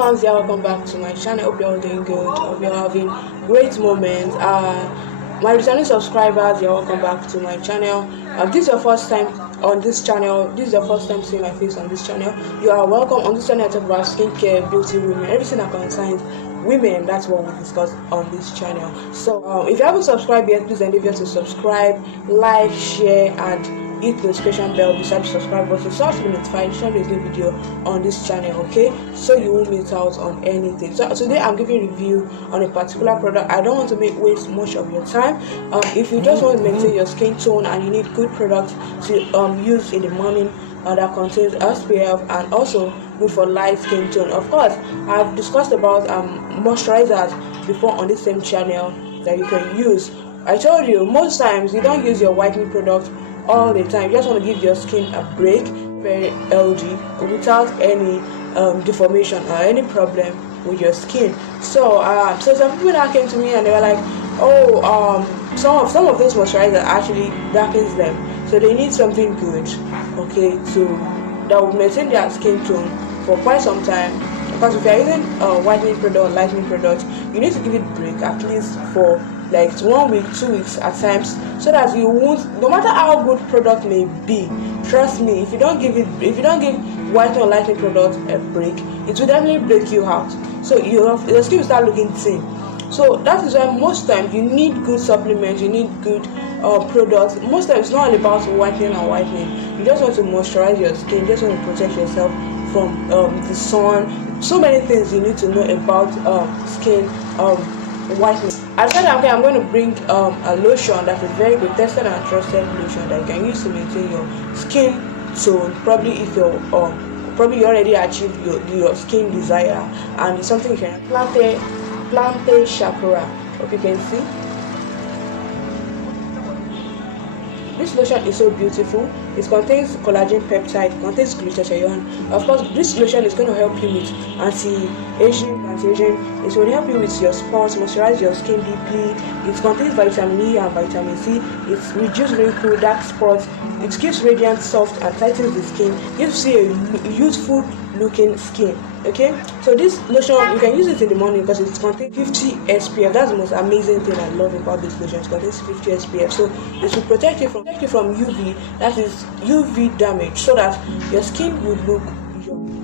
fans, yeah, welcome back to my channel. Hope you're all doing good. Hope you're having great moments. My returning subscribers, you're welcome back to my channel. This is your first time on this channel. This is your first time seeing my face on this channel. You are welcome. On this channel, I talk about skincare, beauty, women, everything that concerns women. That's what we discuss on this channel. So if you haven't subscribed yet, please endeavor to subscribe, like, share, and hit the notification bell beside the subscribe button so as to be notified each time there's a new video on this channel, okay, so you won't miss out on anything. So today I'm giving a review on a particular product. I don't want to waste much of your time. If you just want to maintain your skin tone and you need good products to use in the morning that contains SPF and also good for light skin tone. Of course, I've discussed about moisturizers before on this same channel that you can use. I told you most times you don't use your whitening product all the time. You just want to give your skin a break, very healthy, without any deformation or any problem with your skin. So some people that came to me and they were like, oh, some of those moisturizers actually darkens them, so they need something good, okay, that will maintain their skin tone for quite some time. Because if you're using whitening product or lightening product, you need to give it break at least for like 1 week, 2 weeks at times, so that you won't, no matter how good product may be, trust me, if you don't give whitening or lightening product a break, it will definitely break you out. So your skin will start looking thin. So that is why most times you need good supplements, you need good products. Most times it's not all about whitening and whitening. You just want to moisturize your skin, you just want to protect yourself from the sun. So many things you need to know about skin whitening. I said, okay, I'm going to bring a lotion that's a very good tested and trusted lotion that you can use to maintain your skin tone. Probably if you're you already achieved your skin desire, and it's something you can plante Chakra. Hope you can see. This lotion is so beautiful. It contains collagen peptide, contains glutathione. Of course, this lotion is going to help you with anti-aging. It will help you with your spots, moisturize your skin deeply. It contains vitamin E and vitamin C. It reduces wrinkle, dark spots. It gives radiant, soft, and tightens the skin. Gives you a youthful looking skin. Okay, so this lotion, you can use it in the morning because it contains 50 SPF. That's the most amazing thing I love about this lotion. It contains 50 SPF, so it will protect you from UV, that is UV damage, so that your skin will look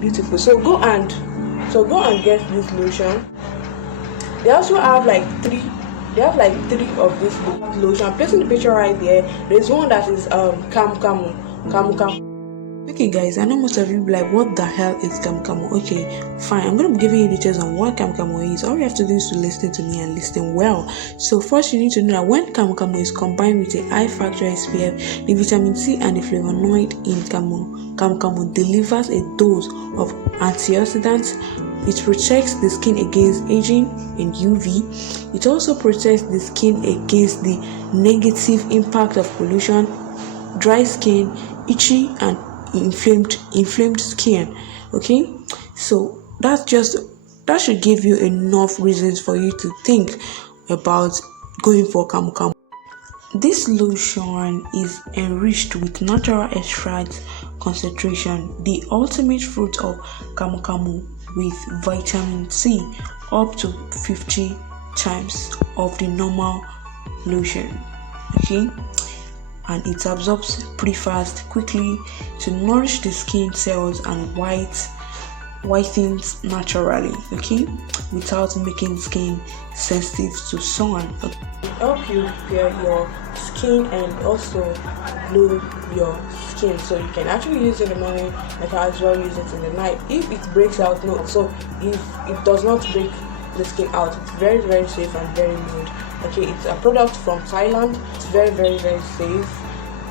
beautiful. So go and get this lotion. They also have like three of this lotion. I'm placing the picture right there. There's one that is Camu Camu. Okay guys, I know most of you be like, what the hell is Camu Camu? Okay, fine, I'm going to be giving you details on what Camu Camu is. All you have to do is to listen to me and listen well. So first you need to know that when Camu Camu is combined with a high factor SPF, the vitamin C and the flavonoid in Camu Camu delivers a dose of antioxidants. It protects the skin against aging and UV. It also protects the skin against the negative impact of pollution, dry skin, itchy, and inflamed skin. Okay, so that should give you enough reasons for you to think about going for Camu Camu. This lotion is enriched with natural extract concentration, the ultimate fruit of Camu Camu, with vitamin C up to 50 times of the normal lotion. Okay, and it absorbs pretty fast, quickly, to nourish the skin cells and whitens naturally, okay, without making skin sensitive to sun. It helps you repair your skin and also glow your skin, so you can actually use it in the morning. You can as well use it in the night. If it breaks out, no, so if it does not break the skin out, it's very, very safe and very good. Okay, it's a product from Thailand. It's very, very, very safe,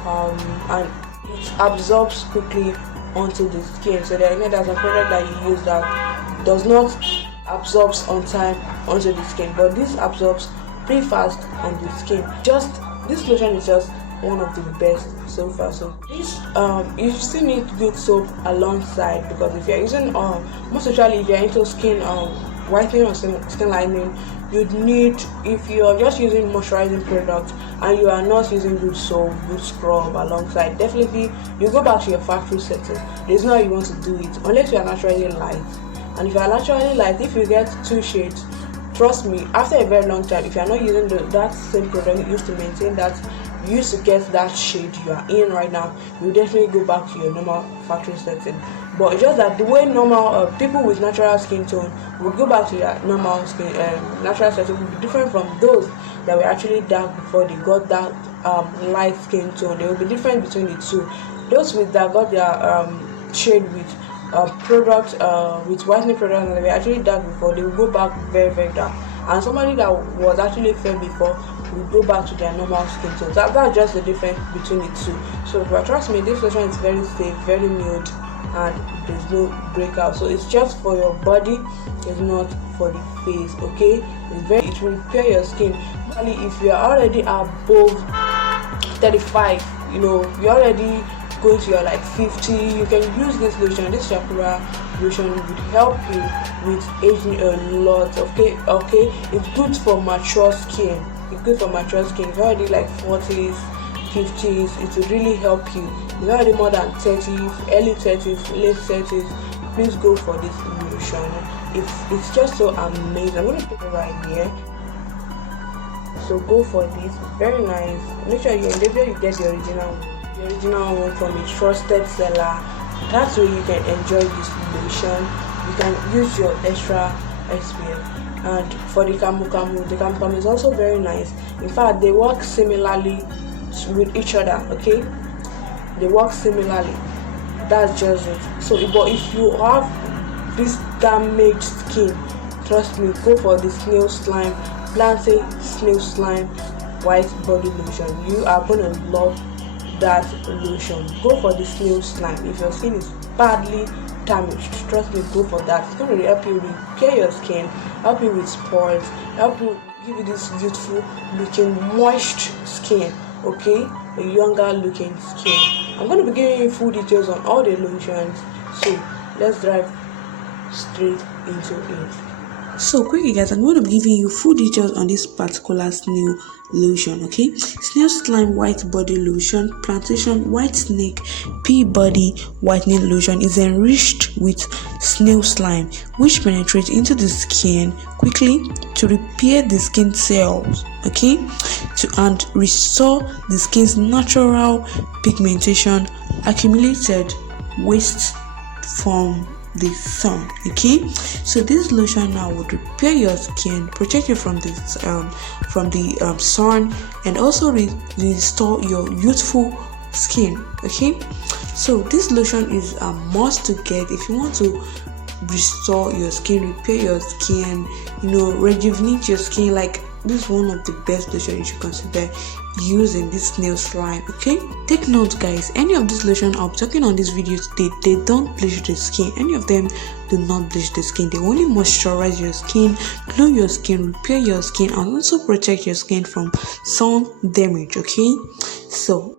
and it absorbs quickly onto the skin. So there's a product that you use that does not absorb on time onto the skin, but this absorbs pretty fast on the skin. This lotion is just one of the best so far. So this you still need good soap alongside, because if you're using most especially if you're into skin whitening or skin lightening, you'd need, if you're just using moisturizing product and you are not using good soap, good scrub alongside, definitely you go back to your factory setting. There's no way you want to do it unless you are naturally light. And if you are naturally light, if you get 2 shades, trust me, after a very long time, if you are not using that same product you used to maintain that, you used to get that shade you are in right now, you definitely go back to your normal factory setting. But it's just that the way normal people with natural skin tone will go back to their normal skin natural setting will be different from those that were actually dark before they got that light skin tone. There will be difference between the two. Those with that got their shade with product with whitening product and they were actually dark before, they will go back very, very dark. And somebody that was actually fair before will go back to their normal skin tone. That's just the difference between the two. So but trust me, this lotion is very safe, very mild, and there's no breakout. So it's just for your body, it's not for the face. Okay, it will repair your skin. If you are already above 35, you're already going to your like 50, you can use this lotion. This Chakra lotion would help you with aging a lot. Okay, it's good for mature skin. If you're already like 40s, 50s, it will really help you. If you're already more than 30s, early 30s, late 30s, please go for this lotion. It's just so amazing. I'm going to put it right here. So go for this. Very nice. Make sure you get the original one from a trusted seller. That's where you can enjoy this lotion. You can use your extra SPF. And for the Camu Camu is also very nice. In fact, they work similarly with each other. Okay, they work similarly. That's just it. So but if you have this damaged skin, trust me, go for the Snail slime, plante Snail slime white body lotion. You are gonna love that lotion. Go for the Snail slime. If your skin is badly damaged, trust me, go for that. It's going to help you repair your skin, help you with pores, help you give you this beautiful looking moist skin. Okay, a younger looking skin. I'm going to be giving you full details on all the lotions, so let's dive straight into it. So quickly guys, I'm going to be giving you full details on this particular Snail lotion. Okay, Snail slime white body lotion, plantation white snake pea body whitening lotion is enriched with snail slime, which penetrates into the skin quickly to repair the skin cells, okay, and restore the skin's natural pigmentation accumulated waste from the sun. Okay, so this lotion now would repair your skin, protect you from the sun, and also restore your youthful skin. Okay, so this lotion is a must to get if you want to restore your skin, repair your skin, rejuvenate your skin. Like, this is one of the best lotion you should consider using, this snail slime. Okay, take note guys, any of this lotion I'll be talking on this video today, they don't bleach the skin. Any of them do not bleach the skin. They only moisturize your skin, glow your skin, repair your skin, and also protect your skin from sun damage. Okay, so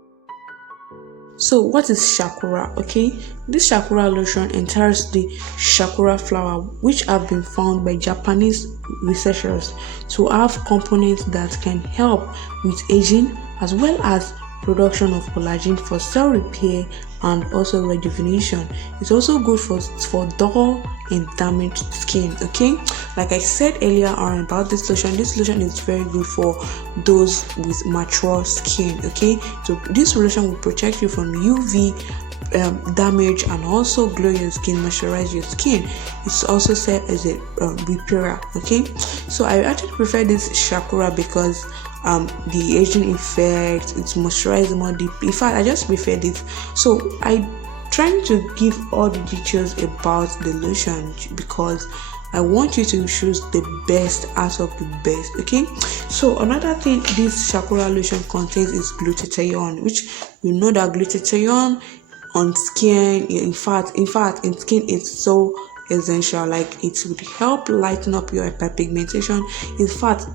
what is Chakra? Okay, this Chakra lotion enters the sakura flower, which have been found by Japanese researchers to have components that can help with aging as well as production of collagen for cell repair and also rejuvenation. It's also good for dull and damaged skin. Okay, like I said earlier on about this lotion is very good for those with mature skin. Okay, so this lotion will protect you from UV damage and also glow your skin, moisturize your skin. It's also served as a repairer. Okay, so I actually prefer this Chakra because the aging effect, it's moisturizing more deep. In fact, I just prefer this. So I trying to give all the details about the lotion because I want you to choose the best out of the best. Okay, so another thing this Chakra lotion contains is glutathione, which you know that glutathione on skin, in fact in skin, it's so essential. Like, it would help lighten up your hyperpigmentation. In fact,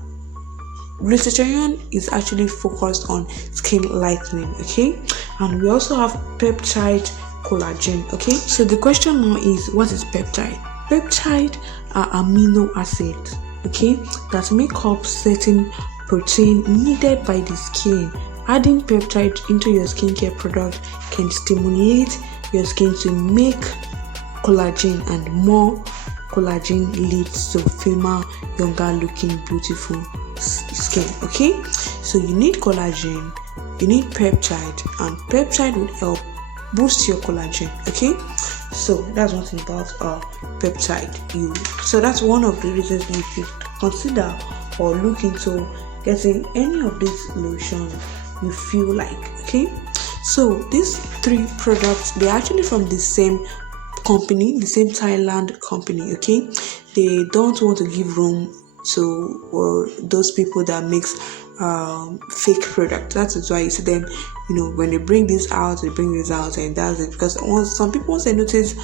glutathione is actually focused on skin lightening. Okay, and we also have peptide collagen. Okay, so the question now is, what is peptide? Peptide are amino acids, okay, that make up certain protein needed by the skin. Adding peptide into your skincare product can stimulate your skin to make collagen and more collagen leads to firmer, younger looking, beautiful skin. Okay, so you need collagen, you need peptide, and peptide would help boost your collagen. Okay, so that's one thing about peptide. So that's one of the reasons you should consider or look into getting any of these lotion you feel like. Okay, so these 3 products, they're actually from the same company, the same Thailand company. Okay, they don't want to give room to or those people that makes fake product. That is why you see them, when they bring this out, and that's it. Because some people, once they notice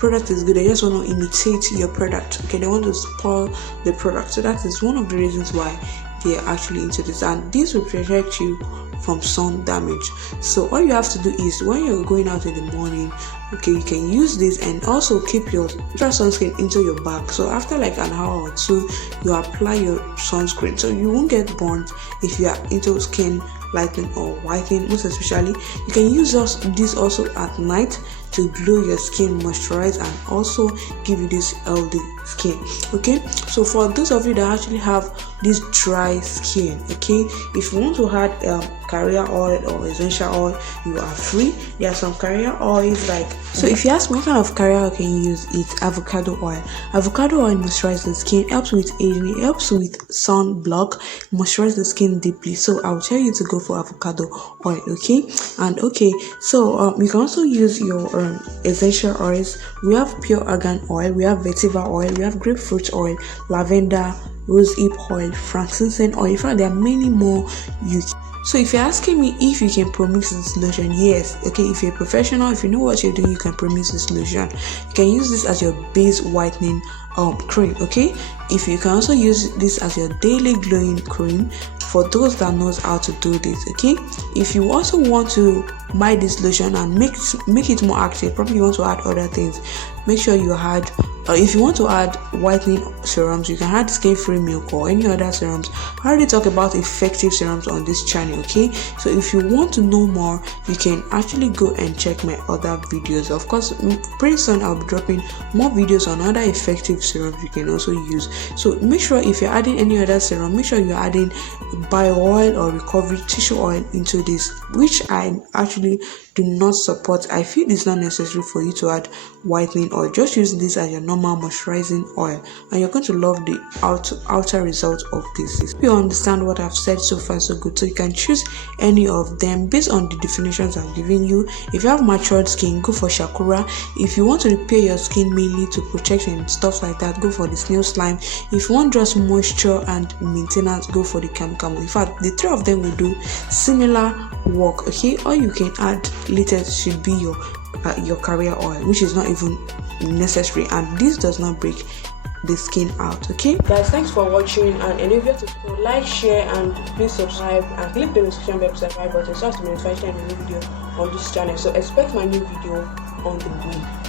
product is good, they just want to imitate your product. Okay, they want to spoil the product. So that is one of the reasons why they are actually into this, and this will protect you from sun damage. So all you have to do is, when you're going out in the morning, okay, you can use this and also keep your sunscreen into your bag. So after like an hour or 2, you apply your sunscreen, so you won't get burnt if you are into skin lightening or whitening. Most especially, you can use this also at night to glow your skin, moisturize, and also give you this healthy skin. Okay, so for those of you that actually have this dry skin, okay, if you want to add carrier oil or essential oil, you are free. There are some carrier oils like, so if you ask me what kind of carrier oil can you use, it's avocado oil. Avocado oil moisturizes the skin, helps with aging, it helps with sun block, moisturize the skin deeply. So I'll tell you to go for avocado oil. Okay, and okay, so you can also use your essential oils. We have pure argan oil, we have vetiver oil, we have grapefruit oil, lavender, rosehip oil, frankincense oil. In fact, there are many more. So if you're asking me if you can promix this lotion, yes. Okay, if you're a professional, if you know what you're doing, you can promix this lotion. You can use this as your base whitening cream. Okay, if you can also use this as your daily glowing cream for those that knows how to do this. Okay, if you also want to buy this lotion and make it more active, probably you want to add other things, make sure you add if you want to add whitening serums, you can add skin-free milk or any other serums. I already talk about effective serums on this channel. Okay, so if you want to know more, you can actually go and check my other videos. Of course, pretty soon I'll be dropping more videos on other effective serums you can also use. So make sure if you're adding any other serum, make sure you're adding bio oil or recovery tissue oil into this, which I actually do not support. I feel it's not necessary for you to add whitening oil. Just use this as your normal moisturizing oil, and you're going to love the outer result of this. If you understand what I've said so far, so good. So you can choose any of them based on the definitions I'm giving you. If you have matured skin, go for Chakra. If you want to repair your skin mainly to protect and stuff like that, go for the Snail slime. If you want just moisture and maintenance, go for the Camu Camu. In fact, the 3 of them will do similar work. Okay, all you can add later should be your carrier oil, which is not even necessary, and this does not break the skin out. Okay guys, thanks for watching, and endeavor to like, share, and please subscribe and click the description bell subscribe button so as to be notified of any new video on this channel. So expect my new video on the way.